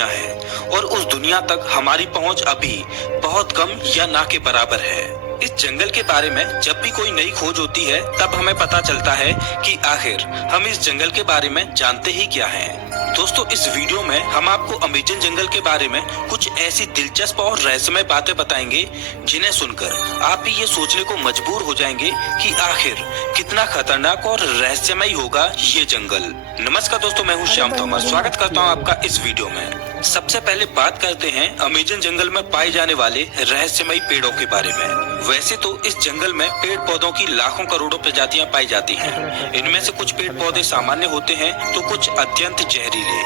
दुनिया है और उस दुनिया तक हमारी पहुंच अभी बहुत कम या ना के बराबर है। इस जंगल के बारे में जब भी कोई नई खोज होती है तब हमें पता चलता है कि आखिर हम इस जंगल के बारे में जानते ही क्या हैं। दोस्तों, इस वीडियो में हम आपको अमेज़न जंगल के बारे में कुछ ऐसी दिलचस्प और रहस्यमय बातें बताएंगे जिन्हें सुनकर आप भी ये सोचने को मजबूर हो जाएंगे कि आखिर कितना खतरनाक और रहस्यमय होगा ये जंगल। नमस्कार दोस्तों, मैं हूँ श्याम तोमर। स्वागत करता हूँ आपका इस वीडियो में। सबसे पहले बात करते हैं अमेज़न जंगल में पाए जाने वाले रहस्यमय पेड़ों के बारे में। वैसे तो इस जंगल में पेड़ पौधों की लाखों करोड़ों प्रजातियां पाई जाती हैं। इनमें से कुछ पेड़ पौधे सामान्य होते हैं तो कुछ अत्यंत जहरीले।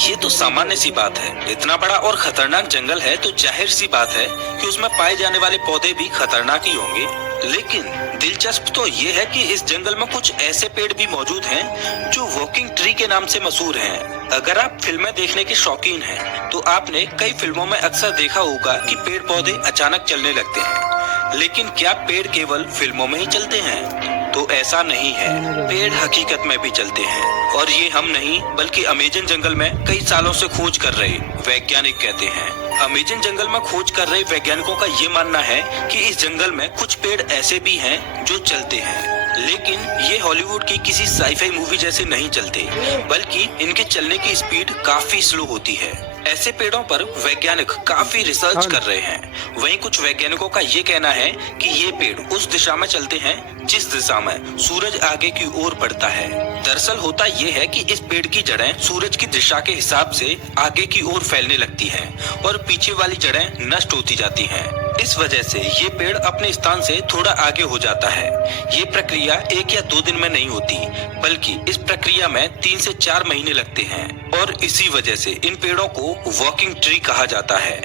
ये तो सामान्य सी बात है। इतना बड़ा और खतरनाक जंगल है तो जाहिर सी बात है कि उसमें पाए जाने वाले पौधे भी खतरनाक ही होंगे। लेकिन दिलचस्प तो ये है कि इस जंगल में कुछ ऐसे पेड़ भी मौजूद हैं जो वॉकिंग ट्री के नाम से मशहूर हैं। अगर आप फिल्में देखने के शौकीन हैं तो आपने कई फिल्मों में अक्सर देखा होगा कि पेड़ पौधे अचानक चलने लगते हैं। लेकिन क्या पेड़ केवल फिल्मों में ही चलते हैं? तो ऐसा नहीं है, पेड़ हकीकत में भी चलते हैं। और ये हम नहीं बल्कि अमेज़न जंगल में कई सालों से खोज कर रहे वैज्ञानिक कहते हैं। अमेज़न जंगल में खोज कर रहे वैज्ञानिकों का ये मानना है कि इस जंगल में कुछ पेड़ ऐसे भी हैं जो चलते हैं। लेकिन ये हॉलीवुड की किसी साईफाई मूवी जैसे नहीं चलते, बल्कि इनके चलने की स्पीड काफी स्लो होती है। ऐसे पेड़ों पर वैज्ञानिक काफी रिसर्च कर रहे हैं। वहीं कुछ वैज्ञानिकों का ये कहना है कि ये पेड़ उस दिशा में चलते हैं जिस दिशा में सूरज आगे की ओर बढ़ता है। दरअसल होता ये है कि इस पेड़ की जड़ें सूरज की दिशा के हिसाब से आगे की ओर फैलने लगती हैं और पीछे वाली जड़ें नष्ट होती जाती हैं। इस वजह से ये पेड़ अपने स्थान से थोड़ा आगे हो जाता है। ये प्रक्रिया 1 या 2 दिन में नहीं होती, बल्कि इस प्रक्रिया में 3 से 4 महीने लगते हैं और इसी वजह से इन पेड़ों को वॉकिंग ट्री कहा जाता है।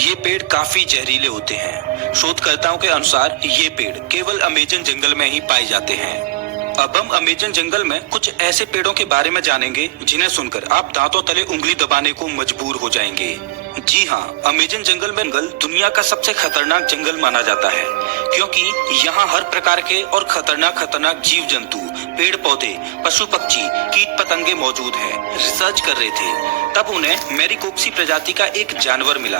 ये पेड़ काफी जहरीले होते हैं। शोधकर्ताओं के अनुसार ये पेड़ केवल अमेज़न जंगल में ही पाए जाते हैं। अब हम अमेज़न जंगल में कुछ ऐसे पेड़ों के बारे में जानेंगे जिन्हें सुनकर आप दांतों तले उंगली दबाने को मजबूर हो जाएंगे। जी हाँ, अमेज़न जंगल में दुनिया का सबसे खतरनाक जंगल माना जाता है, क्योंकि यहाँ हर प्रकार के और खतरनाक जीव जंतु, पेड़ पौधे, पशु पक्षी, कीट पतंगे मौजूद हैं। रिसर्च कर रहे थे तब उन्हें मैरीकोप्सी प्रजाति का एक जानवर मिला।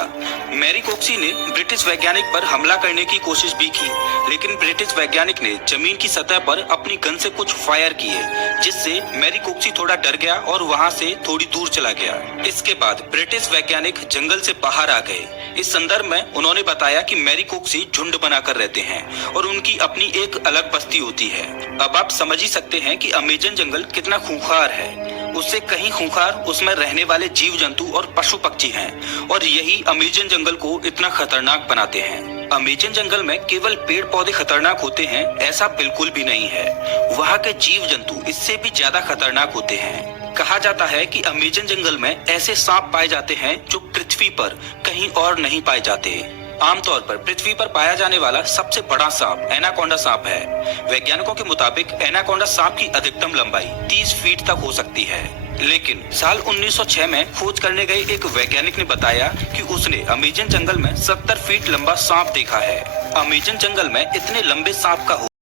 मैरीकोप्सी ने ब्रिटिश वैज्ञानिक पर हमला करने की कोशिश भी की, लेकिन ब्रिटिश वैज्ञानिक ने जमीन की सतह पर अपनी गन से कुछ फायर किए, जिससे मैरीकोप्सी थोड़ा डर गया और वहाँ से थोड़ी दूर चला गया। इसके बाद ब्रिटिश वैज्ञानिक जंगल से बाहर आ गए। इस संदर्भ में उन्होंने बताया कि मैरीकोप्सी झुंड बनाकर रहते हैं और उनकी अपनी एक अलग बस्ती होती है। अब आप समझ ही सकते हैं कि अमेज़न जंगल कितना खूंखार है। उससे कहीं खूंखार उसमें रहने वाले जीव जंतु और पशु पक्षी हैं, और यही अमेज़न जंगल को इतना खतरनाक बनाते हैं। अमेज़न जंगल में केवल पेड़ पौधे खतरनाक होते हैं ऐसा बिल्कुल भी नहीं है। वहाँ के जीव जंतु इससे भी ज्यादा खतरनाक होते हैं। कहा जाता है कि अमेज़न जंगल में ऐसे सांप पाए जाते हैं जो पृथ्वी पर कहीं और नहीं पाए जाते। आमतौर पर पृथ्वी पर पाया जाने वाला सबसे बड़ा सांप एनाकोंडा सांप है। वैज्ञानिकों के मुताबिक एनाकोंडा सांप की अधिकतम लंबाई 30 फीट तक हो सकती है। लेकिन साल 1906 में खोज करने गए एक वैज्ञानिक ने बताया कि उसने अमेज़न जंगल में 70 फीट लंबा सांप देखा है। अमेज़न जंगल में इतने लंबे सांप का